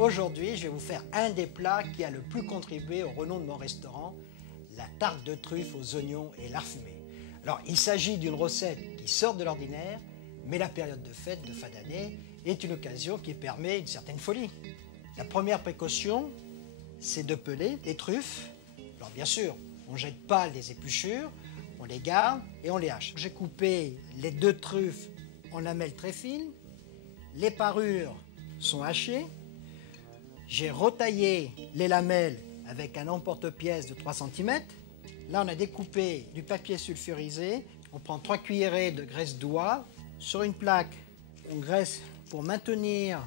Aujourd'hui, je vais vous faire un des plats qui a le plus contribué au renom de mon restaurant, la tarte de truffe aux oignons et lard fumé. Alors, il s'agit d'une recette qui sort de l'ordinaire, mais la période de fête de fin d'année est une occasion qui permet une certaine folie. La première précaution, c'est de peler les truffes. Alors bien sûr, on ne jette pas les épluchures, on les garde et on les hache. J'ai coupé les 2 truffes en lamelles très fines, les parures sont hachées, j'ai retaillé les lamelles avec un emporte-pièce de 3 cm. Là, on a découpé du papier sulfurisé. On prend 3 cuillerées de graisse d'oie. Sur une plaque, on graisse pour maintenir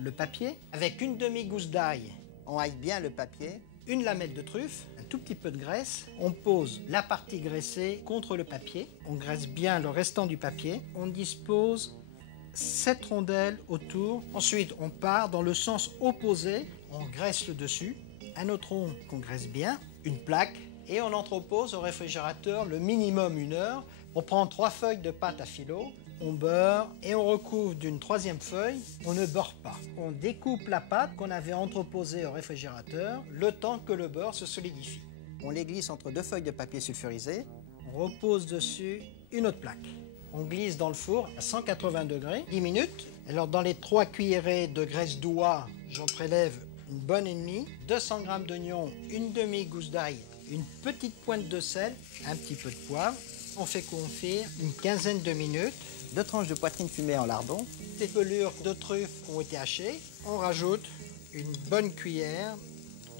le papier. Avec une demi-gousse d'ail, on aille bien le papier. Une lamelle de truffe, un tout petit peu de graisse. On pose la partie graissée contre le papier. On graisse bien le restant du papier. On dispose 7 rondelles autour. Ensuite, on part dans le sens opposé. On graisse le dessus. Un autre rond qu'on graisse bien. Une plaque. Et on entrepose au réfrigérateur le minimum 1 heure. On prend 3 feuilles de pâte à filo. On beurre et on recouvre d'une 3e feuille. On ne beurre pas. On découpe la pâte qu'on avait entreposée au réfrigérateur le temps que le beurre se solidifie. On les glisse entre 2 feuilles de papier sulfurisé. On repose dessus une autre plaque. On glisse dans le four à 180 degrés, 10 minutes. Alors dans les 3 cuillerées de graisse d'oie, j'en prélève une bonne et demie, 200 g d'oignons, une demi-gousse d'ail, une petite pointe de sel, un petit peu de poivre. On fait confire une quinzaine de minutes. 2 tranches de poitrine fumée en lardon. Des pelures de truffes ont été hachées. On rajoute une bonne cuillère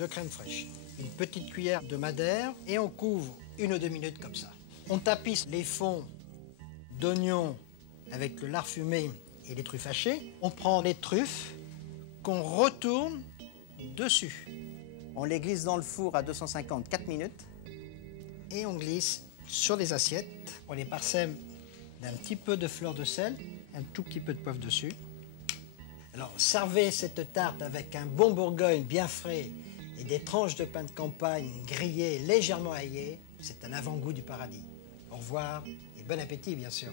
de crème fraîche, une petite cuillère de madère et on couvre 1 ou 2 minutes comme ça. On tapisse les fonds d'oignons avec le lard fumé et les truffes hachées. On prend les truffes qu'on retourne dessus. On les glisse dans le four à 250 4 minutes. Et on glisse sur les assiettes. On les parsème d'un petit peu de fleur de sel, un tout petit peu de poivre dessus. Alors servez cette tarte avec un bon bourgogne bien frais et des tranches de pain de campagne grillées légèrement aillées. C'est un avant-goût du paradis. Au revoir et bon appétit bien sûr.